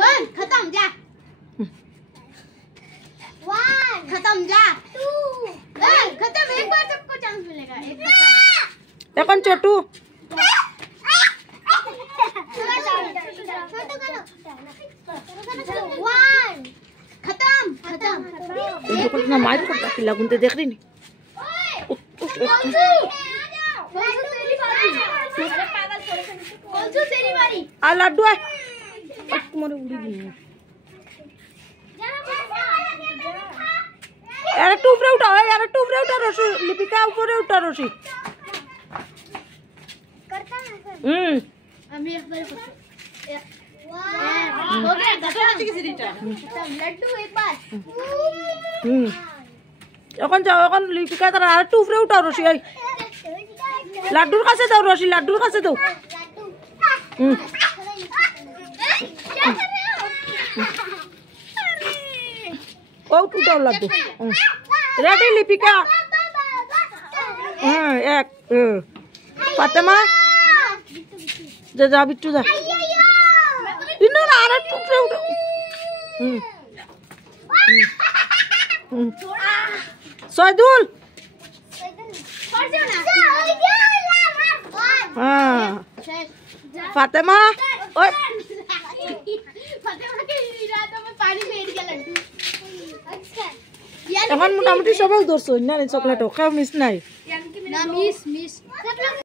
One खत्म जा। One खत्म जा। टू वन खत्म। एक बार सबको चांस मिलेगा। एक खत्म। এখন ছোটু वन खत्म खत्म। ना मार करता कि लगुनते देख रही नहीं तेरी बारी। आ लड्डू है तुम्हारे उड़ी दी यार टू ऊपर उठाओ यार टू ऊपर उठा रोशी लिपिका ऊपर उठा रोशी अभी एक बार हो गया। लड्डू एक बार। এখন যাও এখন লিপিকা তারা আর টু উপরে উঠাও রশি এই লাড্ডুর কাছে দাও রশি লাড্ডুর কাছে দাও ও উঠাও লাড্ডু রেডি লিপিকা এক ফাতেমা যা যা বিট্টু যা ইনো না আর টু উপরে উঠাও সৈদুল फातिमा ओए फातिमा के इरादों में पानी फेर गया लड्डू। अच्छा এখন মোটামুটি সবাই ধরছো না চকলেট খাও মিস নাই ना मिस